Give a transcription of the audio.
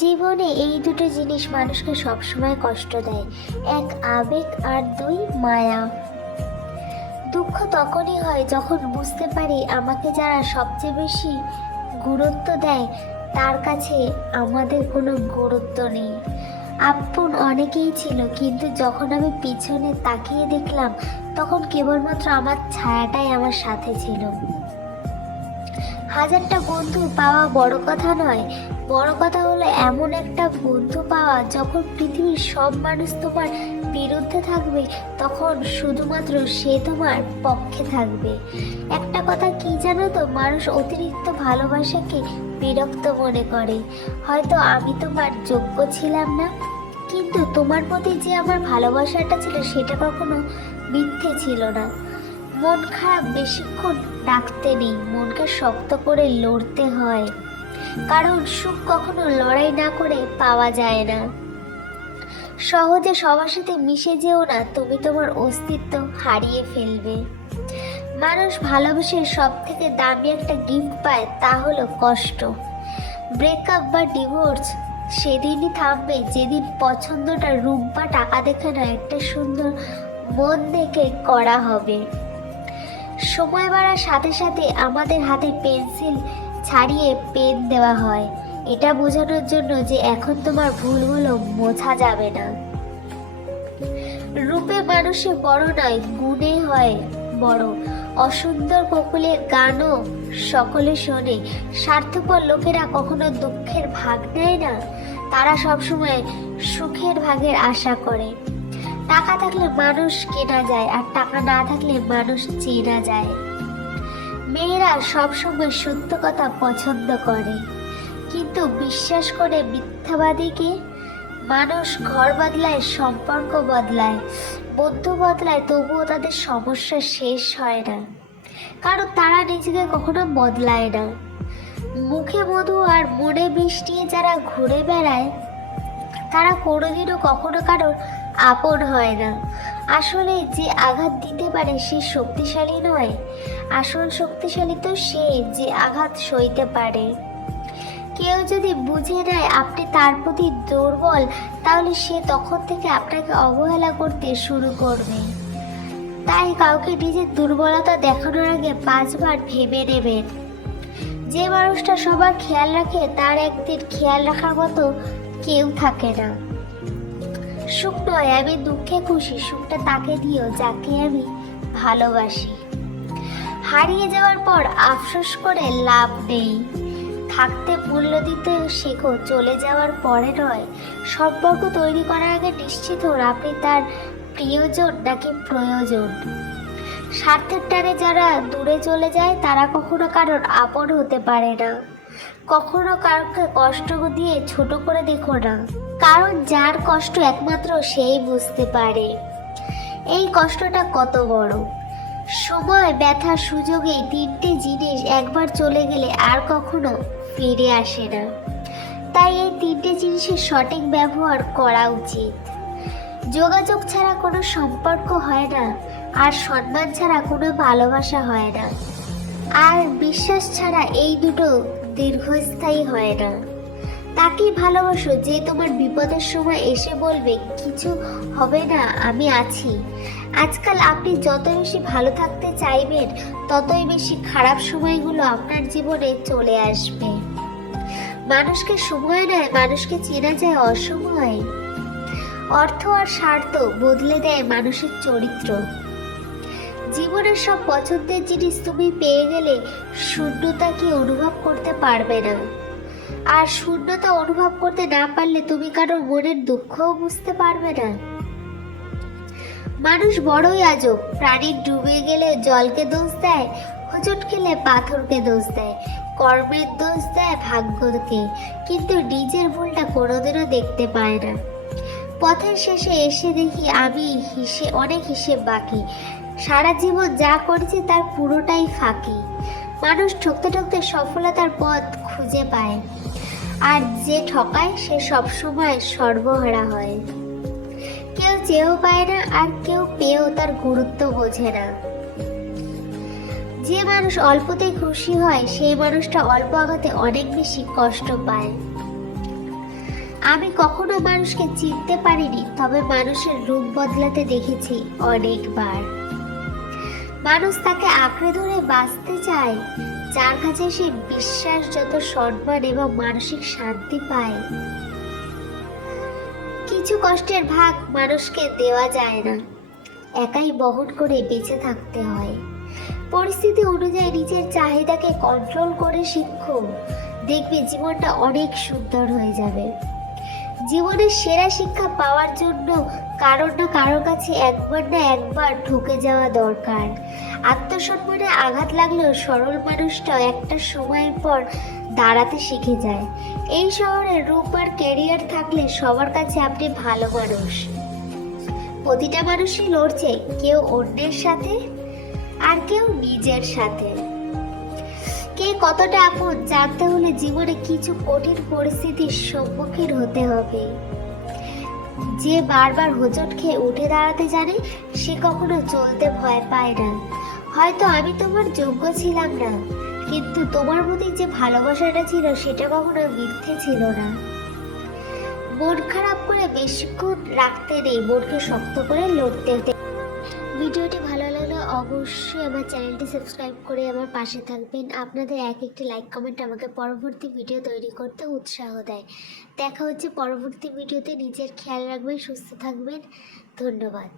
জীবনে এই দুটো জিনিস মানুষকে সবসময় কষ্ট দেয়, এক আবেগ আর দুই মায়া। দুঃখ তখনই হয় যখন বুঝতে পারি আমাকে যারা সবচেয়ে বেশি গুরুত্ব দেয় তার কাছে আমাদের কোনো গুরুত্ব নেই। আপন অনেকেই ছিল, কিন্তু যখন আমি পিছনে তাকিয়ে দেখলাম তখন কেবলমাত্র আমার ছায়াটাই আমার সাথে ছিল। হাজারটা বন্ধু পাওয়া বড় কথা নয়, বড় কথা হলো এমন একটা বন্ধু পাওয়া যখন পৃথিবীর সব মানুষ তোমার বিরুদ্ধে থাকবে তখন শুধুমাত্র সে তোমার পক্ষে থাকবে। একটা কথা কি জানো তো, মানুষ অতিরিক্ত ভালোবাসাকে বিরক্ত মনে করে। হয়তো আমি তোমার যোগ্য ছিলাম না, কিন্তু তোমার প্রতি যে আমার ভালোবাসাটা ছিল সেটা কখনো মিথ্যে ছিল না। মন খারাপ বেশিক্ষণ রাখতে নেই, মনকে শক্ত করে লড়তে হয়, কারণ সুখ কখনো লড়াই না করে পাওয়া যায় না। সহজে সবার সাথে মিশে যেও না, তুমি তোমার অস্তিত্ব হারিয়ে ফেলবে। মানুষ ভালোবেসে সব থেকে দামি একটা গিফট পায়, তা হলো কষ্ট। ব্রেকআপ বা ডিভোর্স সেদিনই থামবে যেদিন পছন্দটা রূপ বা টাকা দেখে না, একটা সুন্দর মন দেখে করা হবে। সময় বাড়ার সাথে সাথে আমাদের হাতে পেন্সিল ছাড়িয়ে পেন দেওয়া হয়, এটা বোঝানোর জন্য যে এখন তোমার ভুলগুলো মোছা যাবে না। রূপে মানুষে বড় নয়, গুণে হয় বড়। অসুন্দর কোকিলের গানও সকলে শোনে। স্বার্থপর লোকেরা কখনো দুঃখের ভাগ নেয় না, তারা সবসময় সুখের ভাগের আশা করে। টাকা থাকলে মানুষ কেনা যায়, আর টাকা না থাকলে মানুষ চেনা যায়। মেয়েরা সবসময় সত্য কথা পছন্দ করে, কিন্তু বিশ্বাস করে মিথ্যাবাদীকে। মানুষ ঘর বদলায়, সম্পর্ক বদলায়, বন্ধু বদলায়, তবুও তাদের সমস্যা শেষ হয় না, কারণ তারা নিজেকে কখনো বদলায় না। মুখে মধু আর মনে বিষ নিয়ে যারা ঘুরে বেড়ায় তারা কোনোদিনও কখনো কারোর আপন হয় না। আসলে যে আঘাত দিতে পারে সে শক্তিশালী নয়, আসল শক্তিশালী তো সে যে আঘাত সইতে পারে। কেউ যদি বুঝে নেয় আপনি তার প্রতি দুর্বল, তাহলে সে তখন থেকে আপনাকে অবহেলা করতে শুরু করবে। তাই কাউকে নিজের দুর্বলতা দেখানোর আগে 5 বার ভেবে নেবেন। যে মানুষটা সবার খেয়াল রাখে তার একদিন খেয়াল রাখার মতো কেউ থাকে না। সুখ নয় আমি দুঃখে খুশি, সুখটা তাকে দিও যাকে আমি ভালোবাসি। হারিয়ে যাওয়ার পর আফসোস করে লাভ নেই, থাকতে মূল্য দিতে শেখো, চলে যাওয়ার পরে নয়। সম্পর্ক তৈরি করার আগে নিশ্চিত হন আপনি তার প্রিয়জন নাকি প্রয়োজন। স্বার্থের টানে যারা দূরে চলে যায় তারা কখনো কারোর আপন হতে পারে না। কখনো কাউকে কষ্ট দিয়ে ছোট করে দেখো না, কারণ যার কষ্ট একমাত্র সেই বুঝতে পারে এই কষ্টটা কত বড়। সময়, ব্যথা, সুযোগ, এই 3টে জিনিস একবার চলে গেলে আর কখনো ফিরে আসে না। তাই এই 3টে জিনিসের সঠিক ব্যবহার করা উচিত। যোগাযোগ ছাড়া কোনো সম্পর্ক হয় না, আর সম্মান ছাড়া কোনো ভালোবাসা হয় না, আর বিশ্বাস ছাড়া এই দুটো দীর্ঘস্থায়ী হয় না। তাকেই ভালোবাসো যে তোমার বিপদের সময় এসে বলবে কিছু হবে না, আমি আছি। আজকাল আপনি যত বেশি ভালো থাকতে চাইবেন ততই বেশি খারাপ সময়গুলো আপনার জীবনে চলে আসবে। মানুষকে সময় নেয়, মানুষকে চেনা যায় অসময়ে। অর্থ আর স্বার্থ বদলে দেয় মানুষের চরিত্র। জীবনের সব পছন্দের জিনিস তুমি পেয়ে গেলে শূন্যতা কি অনুভব করতে পারবে না, আর শূন্যতা অনুভব করতে না পারলে তুমি কারোর মনের দুঃখও বুঝতে পারবে না। মানুষ বড়ই আজব, প্রাণী ডুবে গেলে জলকে দোষ দেয়, হোঁচট খেলে পাথরকে দোষ দেয়, কর্মের দোষ দেয় ভাগ্যকে, কিন্তু নিজের ভুলটা কোনোদিনও দেখতে পায় না। পথের শেষে এসে দেখি আমি অনেক হিসেব বাকি, সারা জীবন যা করেছি তার পুরোটাই ফাঁকি। মানুষ ঠকতে ঠকতে সফলতার পথ খুঁজে পায়, আর যে ঠকায় সে সবসময় সর্বহারা হয়। কেউ চেয়েও পায় না, আর কেউ পেয়েও তার গুরুত্ব বোঝে না। যে মানুষ অল্পতেই খুশি হয় সেই মানুষটা অল্প আঘাতে অনেক বেশি কষ্ট পায়। আমি কখনো মানুষকে চিনতে পারিনি, তবে মানুষের রূপ বদলাতে দেখেছি অনেকবার। মানুষ তাকে আঁকড়ে ধরে বাঁচতে চায় যার কাছে সে বিশ্বাসযত, সম্মান এবং মানসিক শান্তি পায়। কিছু কষ্টের ভাগ মানুষকে দেওয়া যায় না, একাই বহন করে বেঁচে থাকতে হয়। পরিস্থিতি অনুযায়ী নিজের চাহিদাকে কন্ট্রোল করে শিখো, দেখবে জীবনটা অনেক সুন্দর হয়ে যাবে। জীবনের সেরা শিক্ষা পাওয়ার জন্য কারোর না কারোর কাছে একবার না একবার ঠকে যাওয়া দরকার। আত্মসম্মানে আঘাত লাগলেও সরল মানুষটাও একটা সময়ের পর দাঁড়াতে শিখে যায়। এই শহরে রূপ আর ক্যারিয়ার থাকলে সবার কাছে আপনি ভালো মানুষ। প্রতিটা মানুষই লড়ছে, কেউ অন্যের সাথে আর কেউ নিজের সাথে। কে কতটা আপন জানতে হলে জীবনে কিছু কঠিন পরিস্থিতির সম্মুখীন হতে হবে। যে বারবার হোঁচট খেয়ে উঠে দাঁড়াতে জানে সে কখনো চলতে ভয় পায় না। হয়তো আমি তোমার যোগ্য ছিলাম না, কিন্তু তোমার প্রতি যে ভালোবাসাটা ছিল সেটা কখনো মিথ্যে ছিল না। মন খারাপ করে বেশিক্ষণ রাখতে নেই, মনকে শক্ত করে লড়তে হতে। ভিডিওটি ভালো লাগলে অবশ্যই আমার চ্যানেলটি সাবস্ক্রাইব করে আমার পাশে থাকবেন। আপনাদের এক একটি লাইক কমেন্ট আমাকে পরবর্তী ভিডিও তৈরি করতে উৎসাহ দেয়। দেখা হচ্ছে পরবর্তী ভিডিওতে। নিজের খেয়াল রাখবেন, সুস্থ থাকবেন। ধন্যবাদ।